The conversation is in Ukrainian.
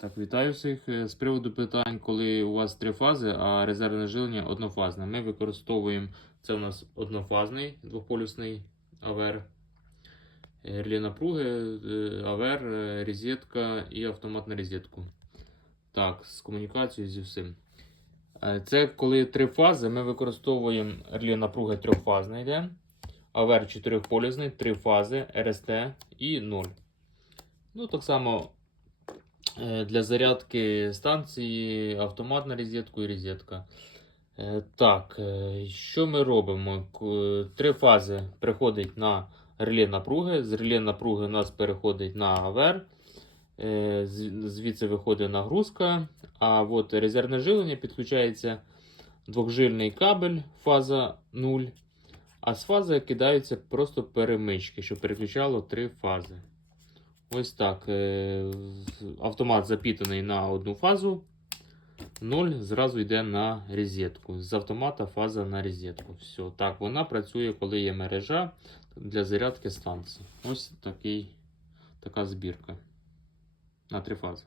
Так, вітаю всіх. Е, З приводу питань, коли у вас три фази, а резервне живлення однофазне. Ми використовуємо це у нас однофазний двополюсний АВР, е, реле напруги, е, АВР, розетка і автомат на розетку. Так, з комунікацією зі всім. Це коли три фази, ми використовуємо реле напруги трьохфазне йде, АВР чотирьохполюсний, три фази, РСТ і 0. Ну, так само Для зарядки станції, автомат на розетку і розетка. Е, Так, е, що ми робимо? Три фази приходить на реле напруги. З реле напруги у нас переходить на АВР. Е, Звідси виходить нагрузка. А от резервне живлення підключається двохжильний кабель, фаза 0. А з фази кидаються просто перемички, що переключало три фази. Ось так. Автомат запітаний на одну фазу. 0 зразу йде на розетку. З автомата фаза на розетку. Все. Так, вона працює, коли є мережа для зарядки станції. Ось такий, така збірка. На три фази.